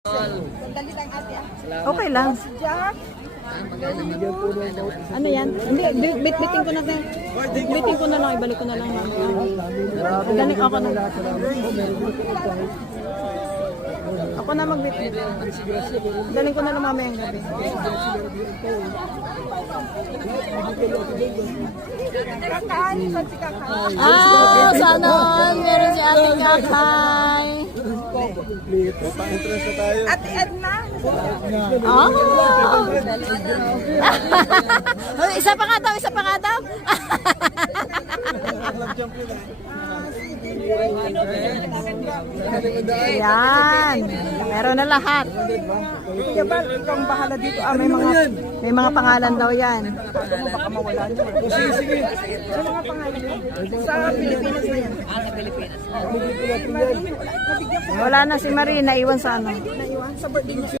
Sandali lang ate ah. Okay lang. Jack. Ano yan? Hindi, bit-biting ko na lang. Biting ko na lang, ibalik ko na lang. Galing ako na. Ako na mag-bit. Galing ko na lang mamayang gabi. Kakain, saan si kakain? Ah, sana all meron si Ate Kakay. Ate Edna. Oh. Isa pa nga daw, isa pa nga daw. Yan. Meron na lahat. Yabal, ikaw ang bahala dito. May mga pangalan daw yan. Baka mawala niyo. Sige. Sa mga pangalan yun? Sa Pilipinas na yan. Sa Pilipinas. Wala na si Marie, naiwan sa ano. Naiwan sa birthday niya.